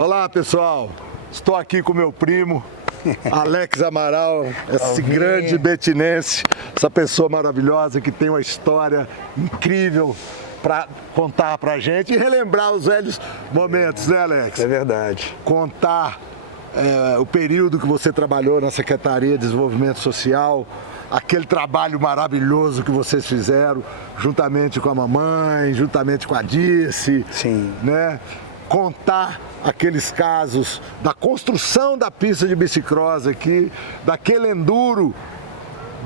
Olá, pessoal. Estou aqui com meu primo, Alex Amaral, esse grande betinense, essa pessoa maravilhosa que tem uma história incrível para contar pra gente e relembrar os velhos momentos, né, Alex? É verdade. Contar o período que você trabalhou na Secretaria de Desenvolvimento Social, aquele trabalho maravilhoso que vocês fizeram, juntamente com a mamãe, juntamente com a Dirce. Sim. Né? Contar aqueles casos da construção da pista de bicicross aqui, daquele enduro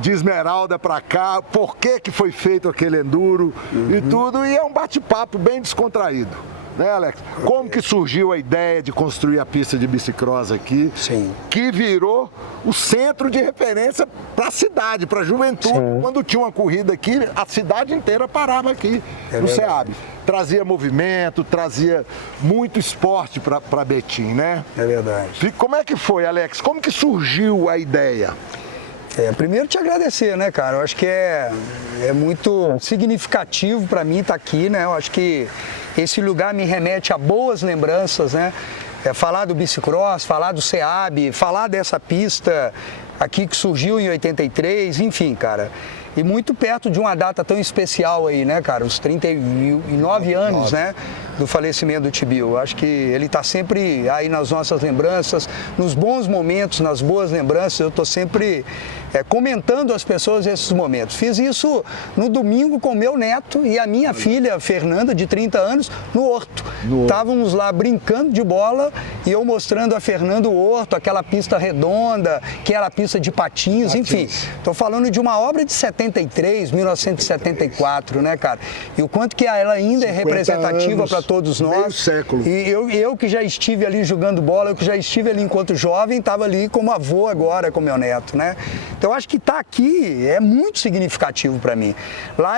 de Esmeralda para cá, por que foi feito aquele enduro e tudo, e é um bate-papo bem descontraído. Né, Alex? Como que surgiu a ideia de construir a pista de bicicross aqui, Sim. que virou o centro de referência para a cidade, para a juventude. Sim. Quando tinha uma corrida aqui, a cidade inteira parava aqui no SEAB. Trazia movimento, trazia muito esporte para Betim, né? É verdade. E como é que foi, Alex? Como que surgiu a ideia? Primeiro te agradecer, né, cara? Eu acho que é muito significativo para mim estar aqui, né? Eu acho que esse lugar me remete a boas lembranças, né? Falar do bicicross, falar do SEAB, falar dessa pista aqui que surgiu em 83, enfim, cara. E muito perto de uma data tão especial aí, né, cara? Os 39 anos, né, do falecimento do Tibio. Eu acho que ele está sempre aí nas nossas lembranças, nos bons momentos, nas boas lembranças. Eu estou sempre comentando às pessoas esses momentos. Fiz isso no domingo com meu neto e a minha filha, Fernanda, de 30 anos, no Horto. Estávamos lá brincando de bola e eu mostrando a Fernanda o Horto, aquela pista redonda, que era a pista de patins, enfim. Estou falando de uma obra de 1974, né, cara? E o quanto que ela ainda é representativa para todos nós. Meio século. E eu que já estive ali jogando bola, eu que já estive ali enquanto jovem, estava ali como avô agora com meu neto, né? Então acho que estar aqui é muito significativo para mim. Lá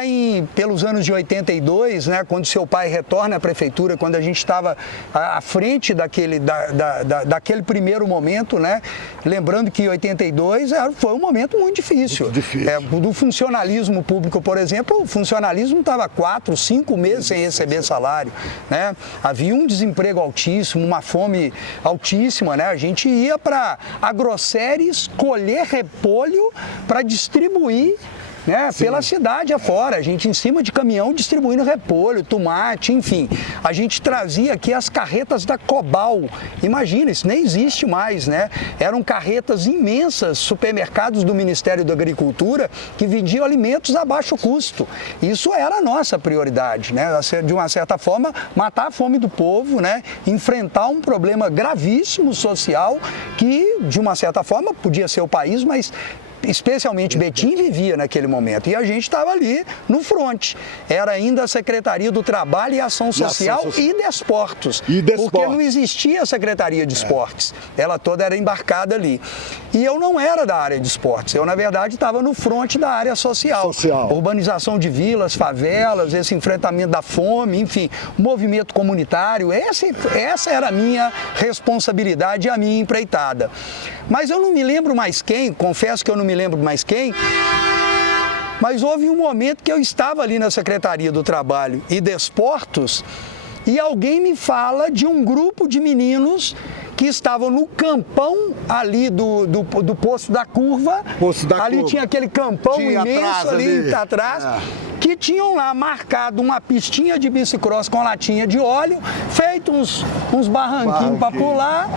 pelos anos de 82, né, quando seu pai retorna à prefeitura, quando a gente estava à frente daquele primeiro momento, né? Lembrando que em 82 foi um momento muito difícil. Muito difícil. Do funcionalismo público, por exemplo, o funcionalismo estava 4, 5 meses sem receber salário, né? Havia um desemprego altíssimo, uma fome altíssima, né? A gente ia para agrosséries colher repolho para distribuir, né, pela cidade afora, a gente em cima de caminhão distribuindo repolho, tomate, enfim. A gente trazia aqui as carretas da Cobal. Imagina, isso nem existe mais, né? Eram carretas imensas, supermercados do Ministério da Agricultura que vendiam alimentos a baixo custo. Isso era a nossa prioridade, né? De uma certa forma, matar a fome do povo, né? Enfrentar um problema gravíssimo social que, de uma certa forma, podia ser o país, mas especialmente Betim vivia naquele momento. E a gente estava ali no fronte. Era ainda a Secretaria do Trabalho e Ação Social e Desportos. Porque não existia a Secretaria de Esportes. Ela toda era embarcada ali. E eu não era da área de esportes. Eu, na verdade, estava no fronte da área social. Urbanização de vilas, favelas, esse enfrentamento da fome, enfim, movimento comunitário. Essa era a minha responsabilidade e a minha empreitada. Mas eu não me lembro mais quem, confesso que eu não me lembro mais quem, mas houve um momento que eu estava ali na Secretaria do Trabalho e Desportos e alguém me fala de um grupo de meninos que estavam no campão ali do Poço da Curva. Ali tinha aquele campão imenso ali atrás, que tinham lá marcado uma pistinha de bicicross com latinha de óleo, feito uns barranquinhos para pular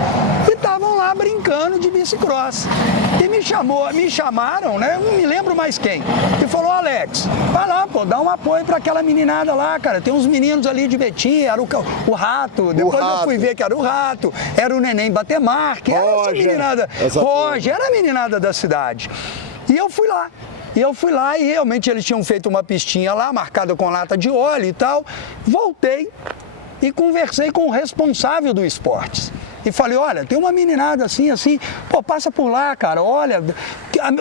e estavam lá brincando de bicicross. E me chamaram, né? Não me lembro mais quem. E falou: Alex, vai lá, pô, dá um apoio para aquela meninada lá, cara. Tem uns meninos ali de Betim, era o Rato. Depois eu fui ver que era o Rato, era o Neném Batemarque, era essa meninada. Roger, era a meninada da cidade. E eu fui lá. E realmente eles tinham feito uma pistinha lá, marcada com lata de óleo e tal. Voltei e conversei com o responsável do esportes. e falei, olha, tem uma meninada assim, pô, passa por lá, cara, olha,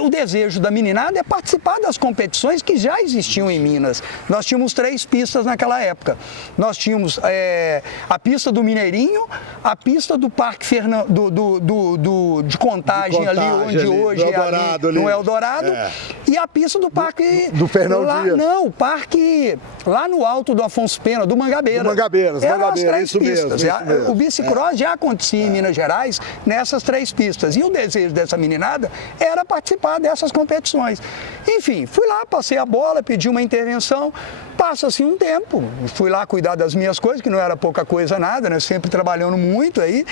o desejo da meninada é participar das competições que já existiam em Minas. Nós tínhamos 3 pistas naquela época. Nós tínhamos a pista do Mineirinho, a pista do Parque de Contagem ali, onde hoje é ali, no Eldorado, e a pista do Parque... Do Fernão Dias. Não, o parque lá no alto do Afonso Pena, do Mangabeira. Do Mangabeiras, Eram as 3 isso pistas. mesmo. O bicicross já acontecia em Minas Gerais nessas 3 pistas. E o desejo dessa meninada era participar dessas competições. Enfim, fui lá, passei a bola, pedi uma intervenção, passa-se um tempo. Fui lá cuidar das minhas coisas, que não era pouca coisa nada, né? Sempre trabalhando muito aí.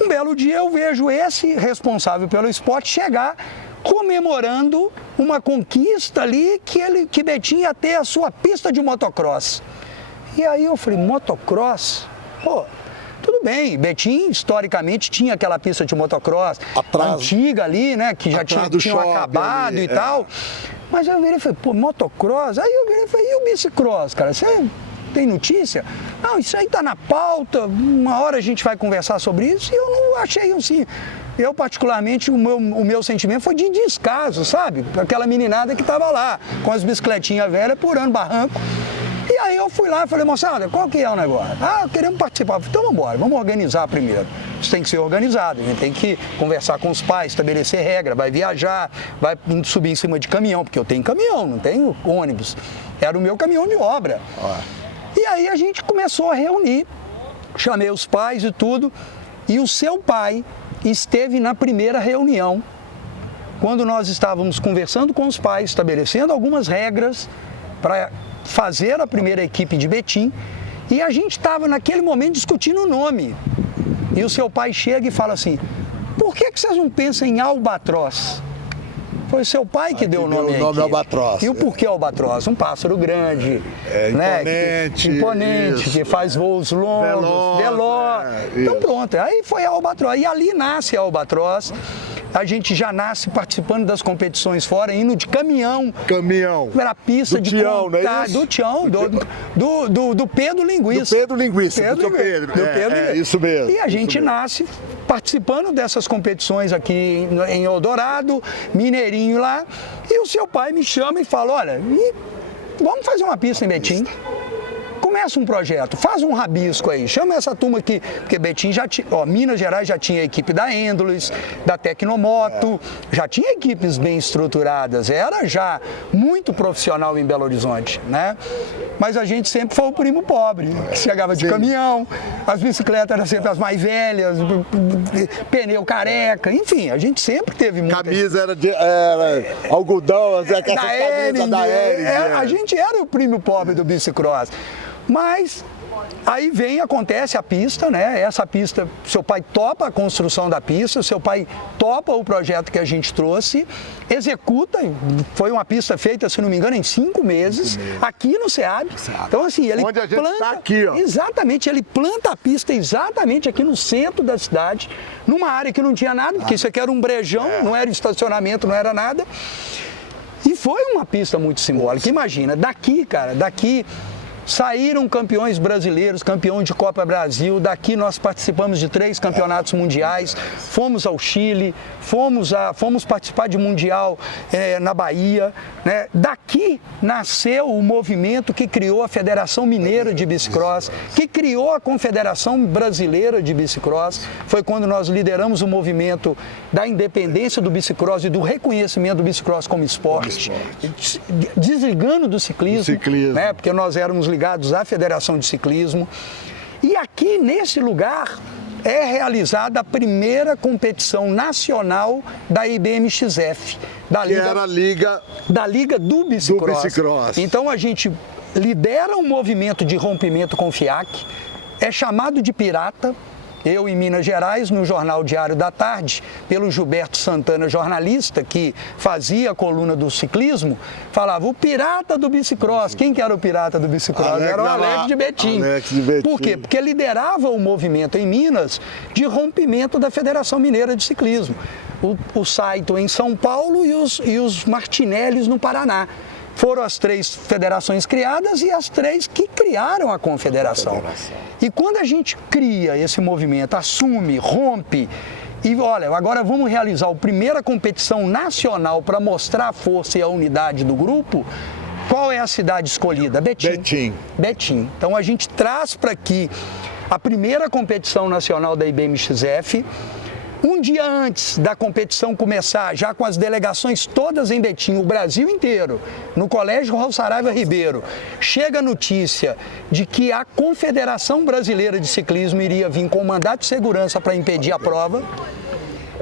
Um belo dia eu vejo esse responsável pelo esporte chegar comemorando uma conquista ali que Betim ia ter a sua pista de motocross. E aí eu falei, motocross? Pô, tudo bem, Betim historicamente tinha aquela pista de motocross antiga ali, né, que já tinham acabado ali, e tal. Mas eu virei e falei, pô, motocross? Aí eu virei e falei, e o bicicross, cara? Você tem notícia? Não, isso aí tá na pauta, uma hora a gente vai conversar sobre isso, e eu não achei assim. Eu, particularmente, o meu sentimento foi de descaso, sabe? Aquela meninada que estava lá, com as bicicletinhas velhas, purando barranco. E aí eu fui lá e falei, moçada, qual que é o negócio? Ah, queremos participar. Então vamos embora, vamos organizar primeiro. Isso tem que ser organizado, a gente tem que conversar com os pais, estabelecer regra, vai viajar, vai subir em cima de caminhão, porque eu tenho caminhão, não tenho ônibus. Era o meu caminhão de obra. E aí a gente começou a reunir, chamei os pais e tudo, e o seu pai esteve na primeira reunião, quando nós estávamos conversando com os pais, estabelecendo algumas regras para fazer a primeira equipe de Betim, e a gente estava naquele momento discutindo o nome. E o seu pai chega e fala assim, por que vocês não pensam em Albatroz? Foi o seu pai que deu o nome Albatroz. E o porquê Albatroz? Um pássaro grande, imponente, que faz voos longos, veloz. Então pronto, aí foi a Albatroz. E ali nasce a Albatroz. A gente já nasce participando das competições fora, indo de caminhão. Era pista do de Tião, contar, não é isso? do Tião, do Pedro Linguiça. Do Pedro Linguiça, do Pedro. Isso mesmo. E a gente nasce participando dessas competições aqui em Eldorado, Mineirinho lá, e o seu pai me chama e fala, olha, vamos fazer uma pista em Betim. Começa um projeto, faz um rabisco aí, chama essa turma aqui, porque Betim já tinha, Minas Gerais já tinha a equipe da Endless, da Tecnomoto, já tinha equipes bem estruturadas, era já muito profissional em Belo Horizonte, né? Mas a gente sempre foi o primo pobre, que chegava de caminhão, as bicicletas eram sempre as mais velhas, pneu careca, enfim, a gente sempre teve muita... Camisa era algodão, da Ering, a gente era o primo pobre do bicicross. Mas aí acontece a pista, né? Essa pista, seu pai topa a construção da pista, seu pai topa o projeto que a gente trouxe, executa, foi uma pista feita, se não me engano, em 5 meses, aqui no SEAB. Então, assim, ele onde a gente planta... tá aqui, ó. Exatamente, ele planta a pista exatamente aqui no centro da cidade, numa área que não tinha nada, porque isso aqui era um brejão, não era estacionamento, não era nada. E foi uma pista muito simbólica. Imagina, daqui saíram campeões brasileiros, campeão de Copa Brasil, daqui nós participamos de 3 campeonatos mundiais, fomos ao Chile, fomos participar de Mundial na Bahia, né? Daqui nasceu o movimento que criou a Federação Mineira de Bicicross, que criou a Confederação Brasileira de Bicicross, foi quando nós lideramos o movimento da independência do bicicross e do reconhecimento do bicicross como esporte, desligando do ciclismo. Né? Porque nós éramos ligados à Federação de Ciclismo. E aqui, nesse lugar, é realizada a primeira competição nacional da IBMXF. Da Liga do Bicicross. Então, a gente lidera um movimento de rompimento com o FIAC, é chamado de pirata. Eu, em Minas Gerais, no Jornal Diário da Tarde, pelo Gilberto Santana, jornalista, que fazia a coluna do ciclismo, falava, o pirata do bicicross. Quem que era o pirata do bicicross? Era o Alex de Betim. Por quê? Porque liderava o movimento em Minas de rompimento da Federação Mineira de Ciclismo. O Saito em São Paulo e os Martinellis no Paraná. foram as 3 federações criadas e as 3 que criaram a confederação. E quando a gente cria esse movimento, assume, rompe, e olha, agora vamos realizar a primeira competição nacional para mostrar a força e a unidade do grupo. Qual é a cidade escolhida? Betim. Betim. Então a gente traz para aqui a primeira competição nacional da IBMXF. Um dia antes da competição começar, já com as delegações todas em Betim, o Brasil inteiro, no Colégio Raul Saraiva Ribeiro, chega a notícia de que a Confederação Brasileira de Ciclismo iria vir com mandato de segurança para impedir a prova.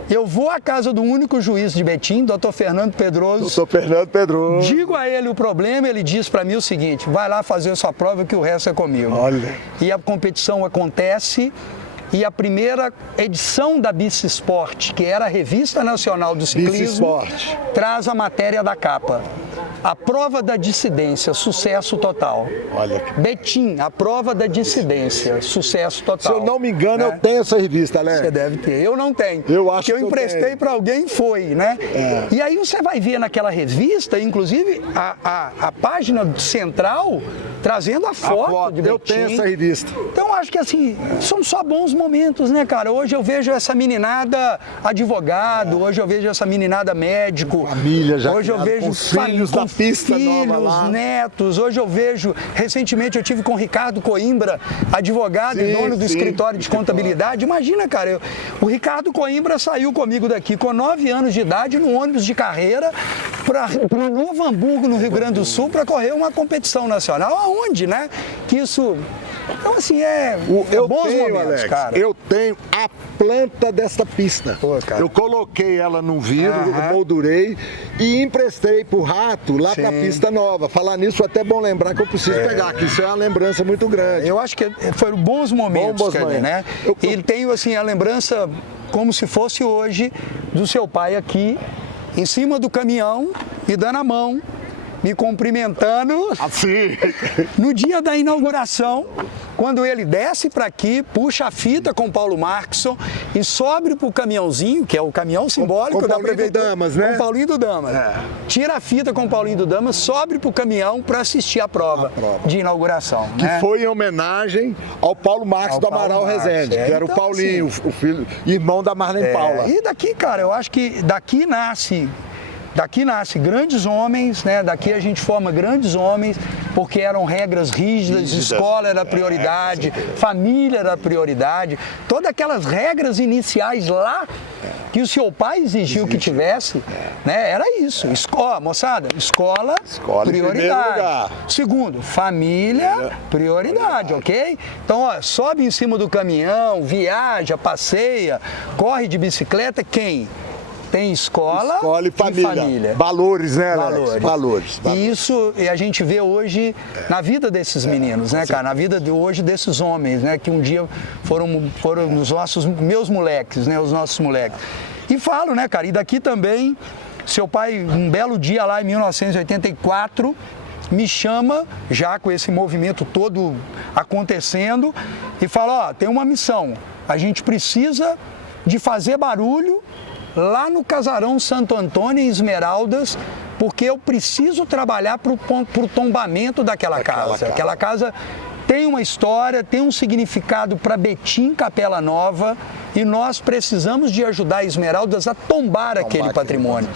Eu vou à casa do único juiz de Betim, Dr. Fernando Pedroso. Doutor Fernando Pedroso. Digo a ele o problema, ele diz para mim o seguinte: vai lá fazer a sua prova que o resto é comigo. Olha. E a competição acontece. E a primeira edição da Bici Sport, que era a Revista Nacional do Ciclismo, traz a matéria da capa. A prova da dissidência, sucesso total. Olha. Betim, a prova da dissidência, sucesso total. Se eu não me engano, eu tenho essa revista, Alex. Você deve ter. Eu não tenho. Eu acho que eu emprestei para alguém, foi, né? É. E aí você vai ver naquela revista, inclusive, a página central trazendo a foto de Betim. Eu tenho essa revista. Então, acho que assim, são só bons momentos, né, cara? Hoje eu vejo essa meninada advogado, hoje eu vejo essa meninada médico. Família já. Hoje eu vejo com filhos da pista filhos, nova lá. netos. Hoje eu vejo, recentemente eu tive com o Ricardo Coimbra, advogado e dono do escritório de contabilidade. Imagina, cara, o Ricardo Coimbra saiu comigo daqui com 9 anos de idade no ônibus de carreira para Novo Hamburgo, no Rio Grande do Sul, para correr uma competição nacional. Aonde, né? Que isso... Então, assim, bons momentos, Alex, cara. Eu tenho a planta dessa pista. Pô, cara. Eu coloquei ela num vidro, moldurei e emprestei pro Rato lá pra pista nova. Falar nisso, até bom lembrar que eu preciso pegar, que isso é uma lembrança muito grande. Eu acho que foram bons momentos, né? E tenho, assim, a lembrança como se fosse hoje do seu pai aqui, em cima do caminhão, me dando a mão, me cumprimentando. Assim. No dia da inauguração, quando ele desce para aqui, puxa a fita com o Paulo Markson e sobe para o caminhãozinho, que é o caminhão simbólico da prefeitura. Damas, né? Com o Paulinho do Damas. Tira a fita com o Paulinho do Damas, sobe para o caminhão para assistir a prova de inauguração. Que foi em homenagem ao Paulo Marcos do Amaral Rezende, que era então, o Paulinho, assim, o filho, irmão da Marlene Paula. E daqui, cara, eu acho que daqui nasce grandes homens, né? Daqui a gente forma grandes homens, porque eram regras rígidas, escola era prioridade, família era prioridade, todas aquelas regras iniciais lá que o seu pai exigiu que tivesse, né? Era isso. Moçada, escola prioridade. Segundo, família, prioridade, ok? Então, sobe em cima do caminhão, viaja, passeia, corre de bicicleta, quem? Tem escola e família. Valores, né, Alex? Valores. E isso a gente vê hoje na vida desses meninos, né, cara? Na vida de hoje desses homens, né? Que um dia foram os meus moleques, né? Os nossos moleques. E falo, né, cara? E daqui também, seu pai, um belo dia lá em 1984, me chama, já com esse movimento todo acontecendo, e fala, tem uma missão. A gente precisa de fazer barulho lá no Casarão Santo Antônio, em Esmeraldas, porque eu preciso trabalhar para o tombamento daquela casa. Aquela casa tem uma história, tem um significado para Betim, Capela Nova, e nós precisamos de ajudar Esmeraldas a tombar aquele patrimônio.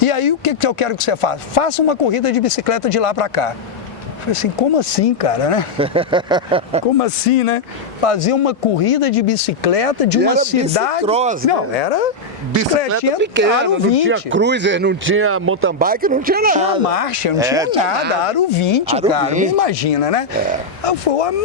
E aí, o que eu quero que você faça? Faça uma corrida de bicicleta de lá para cá. Eu falei assim, como assim, cara, né? Como assim, né? Fazer uma corrida de bicicleta de uma cidade... Bicicross, não, né? Era bicicleta pequena, não tinha cruiser, não tinha mountain bike, não tinha nada. Tinha marcha, não tinha nada. Aro 20, cara, não imagina, né? Eu falei,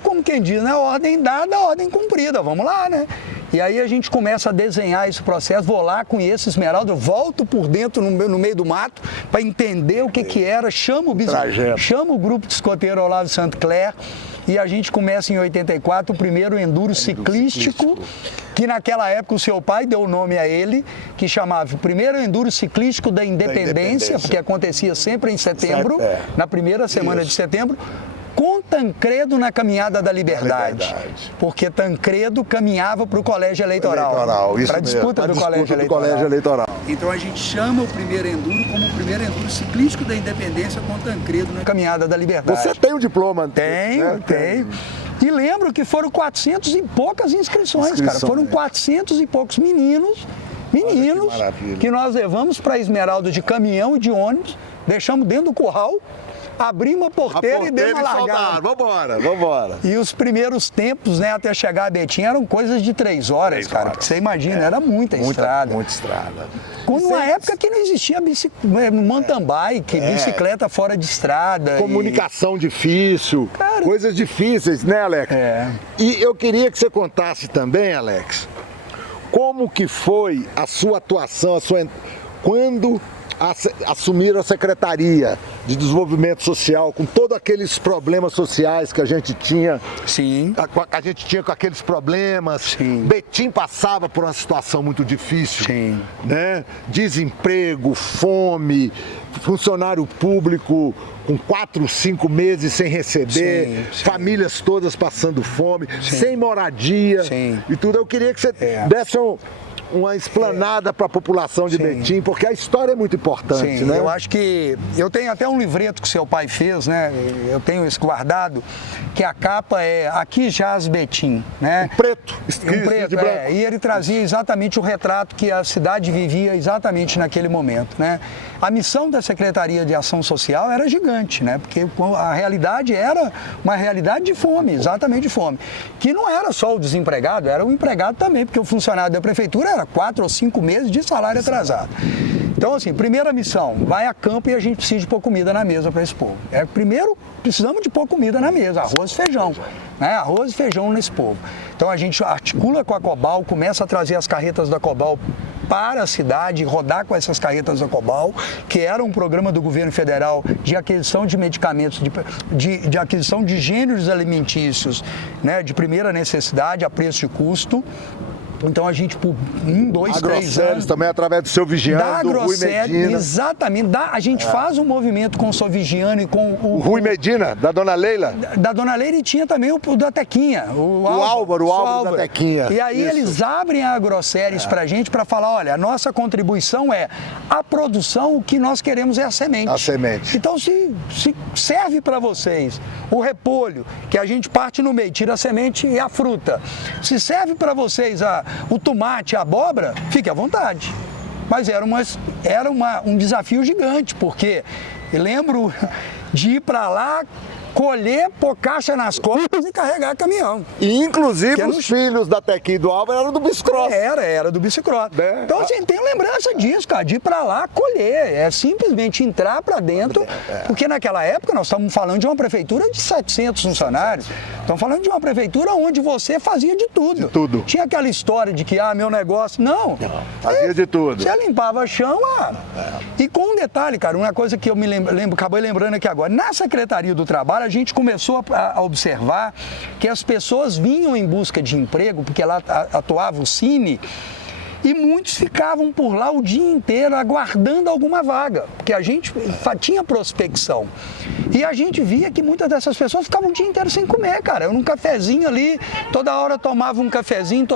como quem diz, né? Ordem dada, ordem cumprida, vamos lá, né? E aí a gente começa a desenhar esse processo, vou lá, conheço Esmeralda, eu volto por dentro no meio do mato para entender o que era, chamo o grupo de escoteiro Olavo Saint Clair e a gente começa em 84 o primeiro enduro ciclístico, que naquela época o seu pai deu o nome a ele, que chamava o primeiro enduro ciclístico da Independência, porque acontecia sempre em setembro, na primeira semana de setembro, com Tancredo na caminhada da liberdade. Porque Tancredo caminhava para o colégio eleitoral. Para a disputa do colégio eleitoral. Então a gente chama o primeiro enduro como o primeiro enduro ciclístico da independência com Tancredo na caminhada da liberdade. Você tem um diploma? Tenho. E lembro que foram 400 e poucas inscrições, cara. Foram 400 e poucos meninos que nós levamos para Esmeralda de caminhão e de ônibus, deixamos dentro do curral, abrimos a porteira e demos uma largada. Vambora. E os primeiros tempos, né, até chegar a Betim, eram coisas de 3 horas, cara. Porque você imagina, era muita estrada. Muita estrada. Numa época que não existia mountain bike, bicicleta fora de estrada. Comunicação difícil, coisas difíceis, né, Alex? E eu queria que você contasse também, Alex, como que foi a sua atuação, quando assumiram a Secretaria de Desenvolvimento Social, com todos aqueles problemas sociais que a gente tinha. Sim. A gente tinha com aqueles problemas. Sim. Betim passava por uma situação muito difícil. Sim. Né? Desemprego, fome, funcionário público com 4, 5 meses sem receber, sim. famílias todas passando fome, Sim. sem moradia e tudo. Eu queria que você desse uma explanada para a população de Betim, porque a história é muito importante, Sim, né? Eu acho que... Eu tenho até um livreto que seu pai fez, né? Eu tenho esse guardado, que a capa é Aqui Jaz Betim, né? Preto, de branco. E ele trazia exatamente o retrato que a cidade vivia exatamente naquele momento, né? A missão da Secretaria de Ação Social era gigante, né? Porque a realidade era uma realidade de fome, exatamente de fome. Que não era só o desempregado, era o empregado também, porque o funcionário da prefeitura era 4 ou 5 meses de salário atrasado. Então, assim, primeira missão, vai a campo e a gente precisa de pôr comida na mesa para esse povo. Primeiro, precisamos de pôr comida na mesa, arroz e feijão, né? Arroz e feijão nesse povo. Então, a gente articula com a Cobal, começa a trazer as carretas da Cobal para a cidade, rodar com essas carretas da Cobal, que era um programa do governo federal de aquisição de medicamentos, de aquisição de gêneros alimentícios, né, de primeira necessidade, a preço de custo. Então a gente, por 1, 2, 3 anos... também através do seu Vigiano, do Rui Medina. Exatamente. A gente faz um movimento com o seu Vigiano e com o... Rui Medina, da Dona Leila? Da Dona Leila, e tinha também o da Tequinha. O Álvaro da Tequinha. E aí eles abrem a Agroceres pra gente para falar, olha, a nossa contribuição é a produção, o que nós queremos é a semente. A semente. Então se serve para vocês o repolho, que a gente parte no meio, tira a semente e a fruta. Se serve para vocês o tomate, a abóbora, fique à vontade. Mas era um desafio gigante, porque eu lembro de ir para lá, colher, pôr caixa nas costas e carregar caminhão. E inclusive os filhos da Tequinha e do Álvaro eram do bicicross. Era do bicicross. Então assim, tem lembrança disso, cara, de ir pra lá colher. É simplesmente entrar pra dentro, porque naquela época nós estamos falando de uma prefeitura de 700 funcionários. Estamos falando de uma prefeitura onde você fazia de tudo. De tudo. Tinha aquela história de que, meu negócio... Não. Fazia de tudo. Você limpava chão, E com um detalhe, cara, uma coisa que eu acabei lembrando aqui agora. Na Secretaria do Trabalho, a gente começou a observar que as pessoas vinham em busca de emprego, porque lá atuava o Cine, e muitos ficavam por lá o dia inteiro aguardando alguma vaga, porque a gente tinha prospecção. E a gente via que muitas dessas pessoas ficavam o dia inteiro sem comer, cara. Eu num cafezinho ali, toda hora tomava um cafezinho,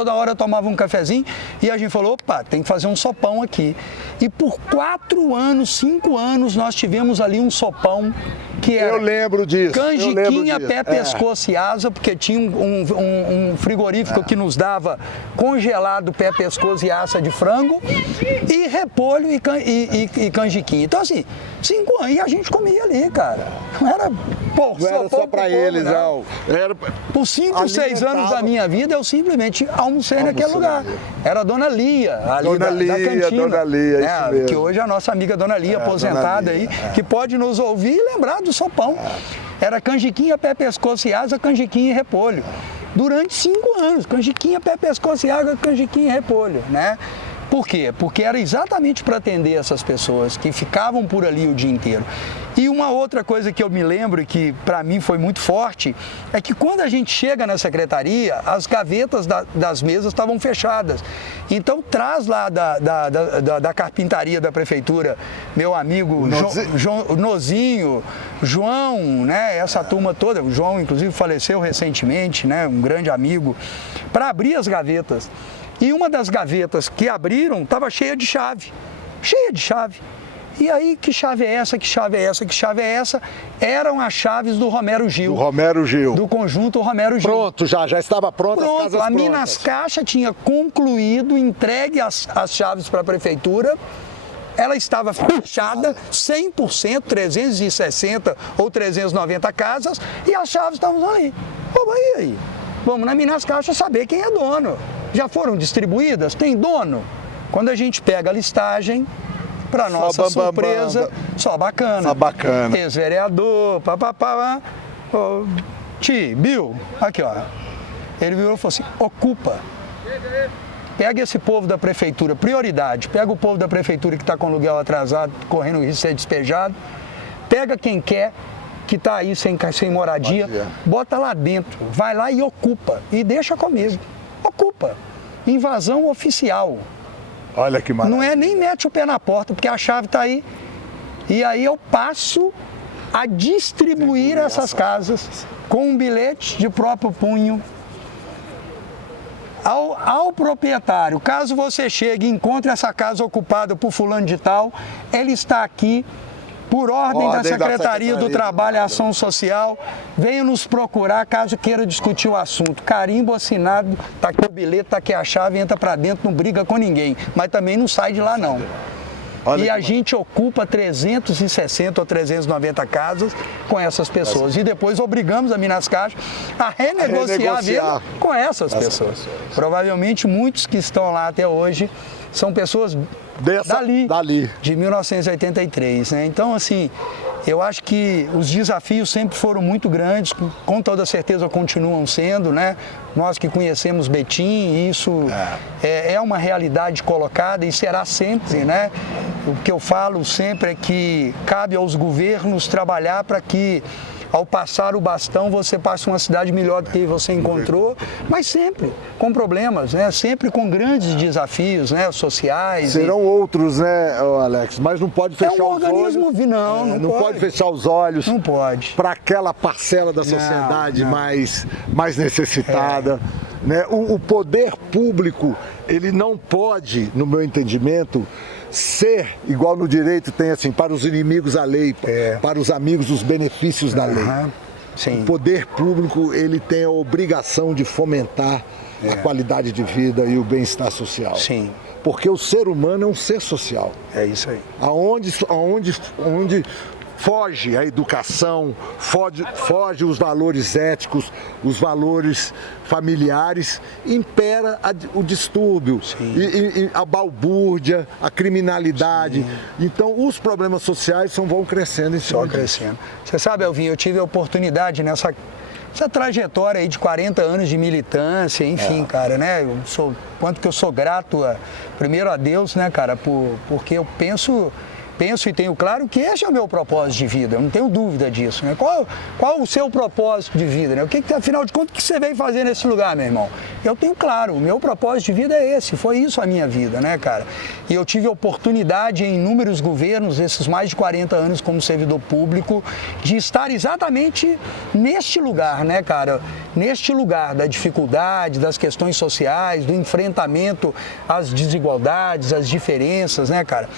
e a gente falou, opa, tem que fazer um sopão aqui. E por 4 anos, 5 anos, nós tivemos ali um sopão que era... Eu lembro disso. Canjiquinha, pé, pescoço e asa, porque tinha um frigorífico que nos dava congelado pé, pescoço e asa de frango, e repolho e canjiquinha. Então, assim, 5 anos, e a gente comia ali, cara. Não era só pra eles, não. Era... Por 5, 6 anos da minha vida, eu simplesmente almocei naquele lugar. Era a Dona Lia, ali da cantina. Dona Lia, isso mesmo. Que hoje é a nossa amiga Dona Lia, aposentada aí, que pode nos ouvir e lembrar do sopão. Era canjiquinha, pé, pescoço e asa, canjiquinha e repolho. Durante 5 anos, canjiquinha, pé, pescoço e asa, canjiquinha e repolho, né? Por quê? Porque era exatamente para atender essas pessoas que ficavam por ali o dia inteiro. E uma outra coisa que eu me lembro e que para mim foi muito forte é que quando a gente chega na secretaria, as gavetas das mesas estavam fechadas. Então traz lá da carpintaria da prefeitura, meu amigo Nozinho, João, né, essa turma toda, o João inclusive faleceu recentemente, né, um grande amigo, para abrir as gavetas. E uma das gavetas que abriram estava cheia de chave. E aí, que chave é essa, que chave é essa, que chave é essa? Eram as chaves do Romero Gil. Do Romero Gil. Do conjunto Romero Gil. Pronto, já estava pronto, as casas a Minas Caixa tinha concluído, entregue as chaves para a prefeitura. Ela estava fechada, 100%, 360 ou 390 casas, e as chaves estavam ali. Pô, aí. Vamos na Minas Caixa saber quem é dono. Já foram distribuídas? Tem dono? Quando a gente pega a listagem, para nossa surpresa, só bacana. Ex-vereador, papapá. Bill, aqui ó. Ele virou e falou assim, ocupa. Pega esse povo da prefeitura, prioridade. Pega o povo da prefeitura que está com aluguel atrasado, correndo o risco de ser despejado. Pega quem quer, que está aí sem moradia, bota lá dentro, vai lá e ocupa. E deixa comigo. Ocupa. Invasão oficial. Olha que maravilha. Não é nem mete o pé na porta, porque a chave está aí. E aí eu passo a distribuir essas casas com um bilhete de próprio punho ao proprietário. Caso você chegue e encontre essa casa ocupada por fulano de tal, ele está aqui por ordem da Secretaria do Trabalho e Ação Social, venha nos procurar caso queira discutir o assunto. Carimbo assinado, tá aqui o bilhete, tá aqui a chave, entra para dentro, não briga com ninguém, mas também não sai de lá não. E a gente ocupa 360 ou 390 casas com essas pessoas. E depois obrigamos a Minas Caixa a renegociar a vida com essas pessoas. Provavelmente muitos que estão lá até hoje são pessoas dali, de 1983, né? Então, assim, eu acho que os desafios sempre foram muito grandes, com toda certeza continuam sendo, né? Nós que conhecemos Betim, isso é uma realidade colocada e será sempre, né? O que eu falo sempre é que cabe aos governos trabalhar para que, ao passar o bastão, você passe uma cidade melhor do que você encontrou, mas sempre com problemas, né? Sempre com grandes desafios, né? Sociais. Serão outros, né, Alex? Mas não pode fechar os olhos. É um organismo, não pode fechar os olhos. Não pode. Para aquela parcela da sociedade mais necessitada. Né? O poder público, ele não pode, no meu entendimento, ser igual no direito tem assim, para os inimigos a lei, para os amigos os benefícios da lei. Sim. O poder público, ele tem a obrigação de fomentar a qualidade de vida e o bem-estar social. Sim. Porque o ser humano é um ser social. É isso aí. Onde foge a educação, foge os valores éticos, os valores familiares, impera o distúrbio, e a balbúrdia, a criminalidade. Sim. Então, os problemas sociais vão crescendo em cima disso. Você sabe, Elvinho, eu tive a oportunidade nessa trajetória aí de 40 anos de militância, enfim, cara, né? Quanto que eu sou grato primeiro a Deus, né, cara, porque eu penso e tenho claro que esse é o meu propósito de vida, eu não tenho dúvida disso, né? Qual o seu propósito de vida, né? Afinal de contas, o que você veio fazer nesse lugar, meu irmão? Eu tenho claro, o meu propósito de vida é esse, foi isso a minha vida, né, cara? E eu tive a oportunidade em inúmeros governos, esses mais de 40 anos como servidor público, de estar exatamente neste lugar, né, cara? Neste lugar da dificuldade, das questões sociais, do enfrentamento às desigualdades, às diferenças, né, cara?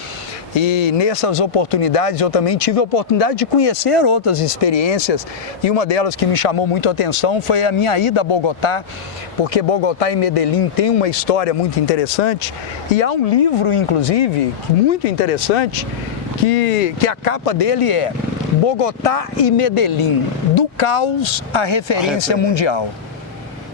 E nessas oportunidades eu também tive a oportunidade de conhecer outras experiências, e uma delas que me chamou muito a atenção foi a minha ida a Bogotá, porque Bogotá e Medellín tem uma história muito interessante, e há um livro, inclusive, muito interessante, que a capa dele é Bogotá e Medellín, do caos à referência mundial.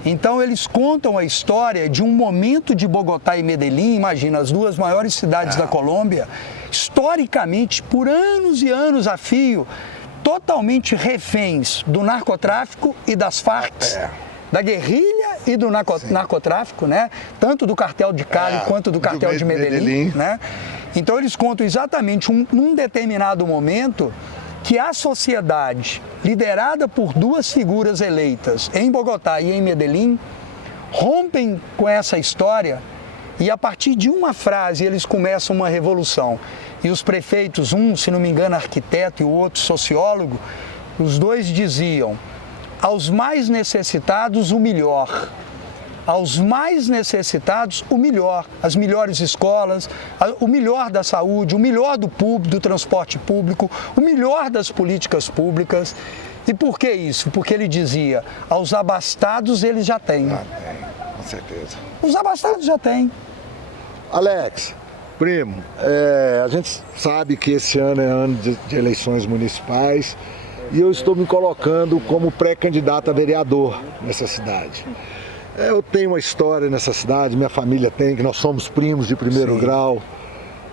Então eles contam a história de um momento de Bogotá e Medellín, imagina, as duas maiores cidades da Colômbia, historicamente, por anos e anos a fio, totalmente reféns do narcotráfico e das Farc, da guerrilha e do narcotráfico, né? Tanto do cartel de Cali quanto do cartel de Medellín, né? Então eles contam exatamente num determinado momento que a sociedade, liderada por duas figuras eleitas em Bogotá e em Medellín, rompem com essa história e a partir de uma frase eles começam uma revolução. E os prefeitos, um, se não me engano, arquiteto e o outro sociólogo, os dois diziam: aos mais necessitados, o melhor. Aos mais necessitados, o melhor. As melhores escolas, o melhor da saúde, o melhor do transporte público, o melhor das políticas públicas. E por que isso? Porque ele dizia: aos abastados eles já têm. Com certeza. Os abastados já têm. Alex, primo, a gente sabe que esse ano é ano de eleições municipais e eu estou me colocando como pré-candidato a vereador nessa cidade. Eu tenho uma história nessa cidade, minha família tem, que nós somos primos de primeiro grau,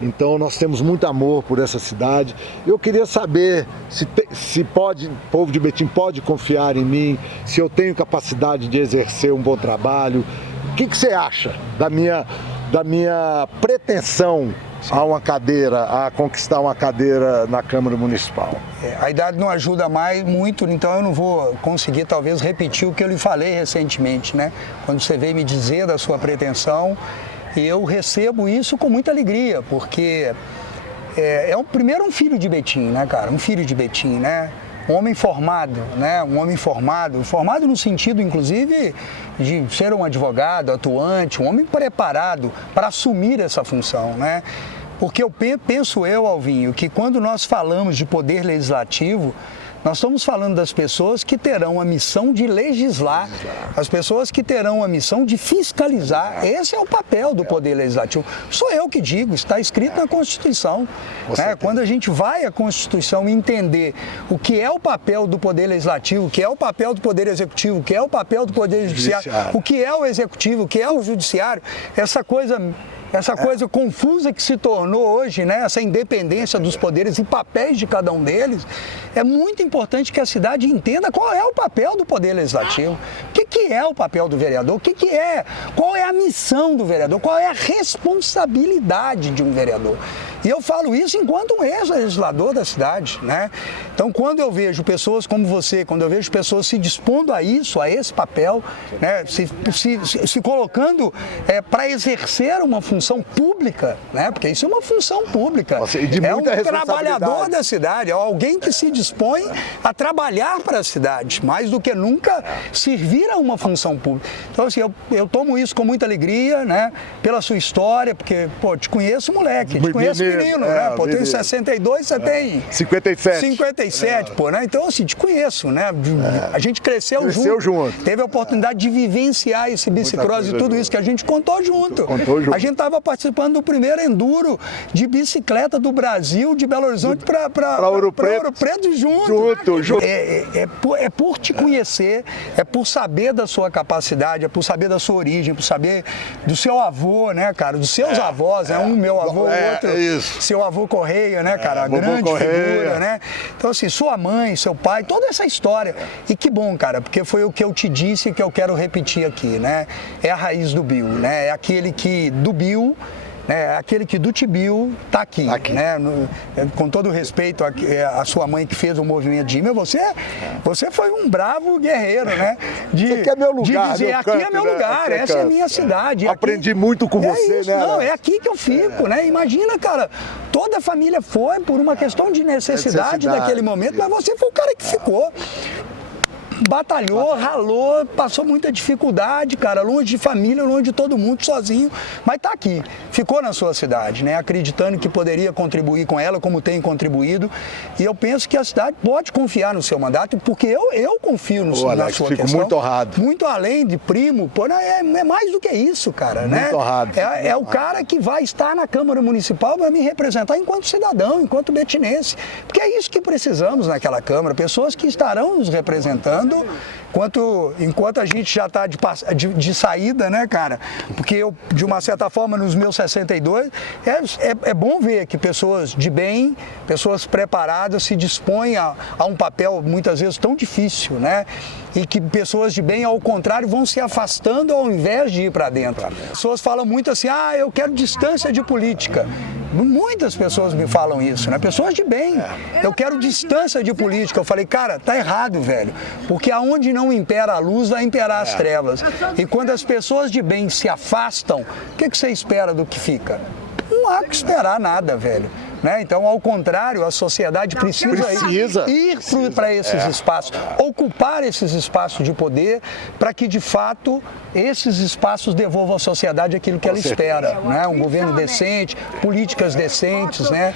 então nós temos muito amor por essa cidade. Eu queria saber se pode, o povo de Betim pode confiar em mim, se eu tenho capacidade de exercer um bom trabalho. O que você acha da minha pretensão a conquistar uma cadeira na Câmara Municipal? A idade não ajuda mais muito, então eu não vou conseguir talvez repetir o que eu lhe falei recentemente, né? Quando você veio me dizer da sua pretensão, eu recebo isso com muita alegria, porque primeiro um filho de Betim, né, cara? Um filho de Betim, né? Um homem formado, né? Um homem formado no sentido, inclusive, de ser um advogado, atuante, um homem preparado para assumir essa função, né? Porque penso eu, Alvinho, que quando nós falamos de poder legislativo, nós estamos falando das pessoas que terão a missão de legislar, as pessoas que terão a missão de fiscalizar. Esse é o papel do Poder Legislativo. Sou eu que digo, está escrito na Constituição. Né? Quando a gente vai à Constituição entender o que é o papel do Poder Legislativo, o que é o papel do Poder Executivo, o que é o papel do Poder Judiciário, o que é o Executivo, o que é o Judiciário, essa coisa confusa que se tornou hoje, né? Essa independência dos poderes e papéis de cada um deles, é muito importante que a cidade entenda qual é o papel do Poder Legislativo, o que é o papel do vereador, qual é a missão do vereador, qual é a responsabilidade de um vereador. E eu falo isso enquanto um ex-legislador da cidade, né? Então, quando eu vejo pessoas como você, quando eu vejo pessoas se dispondo a isso, a esse papel, né? se colocando para exercer uma função pública, né? Porque isso é uma função pública. É um trabalhador da cidade, é alguém que se dispõe a trabalhar para a cidade, mais do que nunca servir a uma função pública. Então, assim, eu tomo isso com muita alegria, né? Pela sua história, porque, te conheço, moleque, te conheço menino, né? Pô, tenho 62, você tem 57, pô, né? Então, assim, te conheço, né? A gente cresceu junto. Teve a oportunidade de vivenciar esse bicicross e tudo isso que a gente contou junto. A gente estava participando do primeiro enduro de bicicleta do Brasil, de Belo Horizonte para Ouro Preto junto. É por te conhecer, é por saber da sua capacidade, é por saber da sua origem, por saber do seu avô, né, cara? Dos seus avós, né? Um meu avô, outro. Seu avô Correia, né, cara? Grande figura, né? Então, assim, sua mãe, seu pai, toda essa história. E que bom, cara, porque foi o que eu te disse e que eu quero repetir aqui, né? É a raiz do Bill, né? É aquele que do Bill, né? Aquele que do Tibiu está aqui, né? Com todo respeito à sua mãe que fez o movimento de Ímia, você foi um bravo guerreiro, né? Você quer meu lugar, de dizer, aqui é meu lugar, essa é a minha cidade. Aprendi muito com você, isso, né? Não, é aqui que eu fico, né? Imagina, cara, toda a família foi por uma questão de necessidade naquele momento, mas você foi o cara que ficou. Batalhou, ralou, passou muita dificuldade, cara, longe de família, longe de todo mundo, sozinho, mas tá aqui, ficou na sua cidade, né, acreditando que poderia contribuir com ela, como tem contribuído, e eu penso que a cidade pode confiar no seu mandato, porque eu confio na sua questão. Muito honrado. Muito além de primo, é mais do que isso, cara, né? Muito honrado. É o cara que vai estar na Câmara Municipal para me representar enquanto cidadão, enquanto betinense, porque é isso que precisamos naquela Câmara, pessoas que estarão nos representando enquanto a gente já está de saída, né, cara? Porque eu, de uma certa forma, nos meus 62, é bom ver que pessoas de bem, pessoas preparadas se dispõem a um papel, muitas vezes, tão difícil, né? e que pessoas de bem, ao contrário, vão se afastando ao invés de ir para dentro. As pessoas falam muito assim, eu quero distância de política. Muitas pessoas me falam isso, né? Pessoas de bem. Eu quero distância de política. Eu falei, cara, tá errado, velho. Porque aonde não impera a luz, vai imperar as trevas. E quando as pessoas de bem se afastam, o que você espera do que fica? Não há que esperar nada, velho. Né? Então, ao contrário, a sociedade precisa ir para esses espaços, ocupar esses espaços de poder, para que, de fato, esses espaços devolvam à sociedade aquilo que ela espera. Né? Um governo decente, políticas decentes. Né?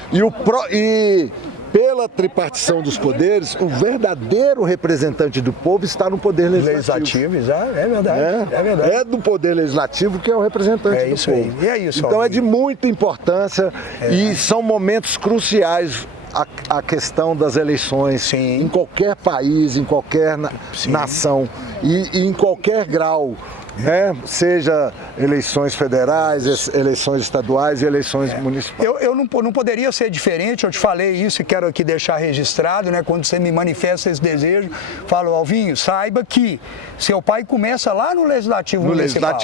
E pela tripartição dos poderes, o verdadeiro representante do povo está no poder legislativo. É verdade. É verdade. É do poder legislativo que é o representante do povo. Aí. E é isso. Então é de muita importância e são momentos cruciais a questão das eleições. Sim. Em qualquer país, em qualquer nação e em qualquer grau. Seja eleições federais, eleições estaduais e eleições municipais. Eu não poderia ser diferente, eu te falei isso e quero aqui deixar registrado, né? Quando você me manifesta esse desejo, falo, Alvinho, saiba que seu pai começa lá no Legislativo Municipal.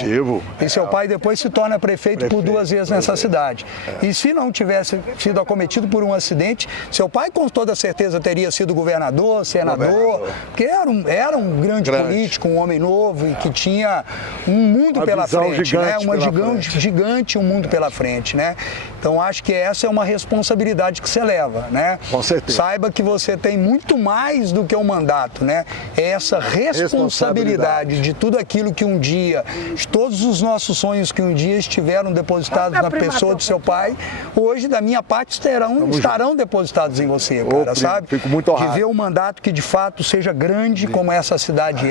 E seu pai depois se torna prefeito por 2 vezes nessa cidade. E se não tivesse sido acometido por um acidente, seu pai com toda certeza teria sido governador, senador, porque era um grande político, um homem novo e que tinha um mundo pela frente, né? Uma gigante, um mundo pela frente, né? Então acho que essa é uma responsabilidade que você leva, né? Com certeza. Saiba que você tem muito mais do que um mandato, né? É essa responsabilidade de tudo aquilo que um dia, de todos os nossos sonhos que um dia estiveram depositados na pessoa do seu pai, hoje da minha parte estarão depositados em você, cara, sabe? Fico muito honrado. De ver um mandato que de fato seja grande como essa cidade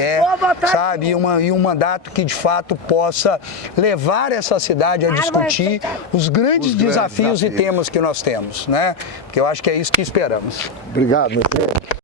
sabe? E um mandato que de fato possa levar essa cidade a discutir os grandes desafios e temas que nós temos, né? Porque eu acho que é isso que esperamos. Obrigado, meu senhor.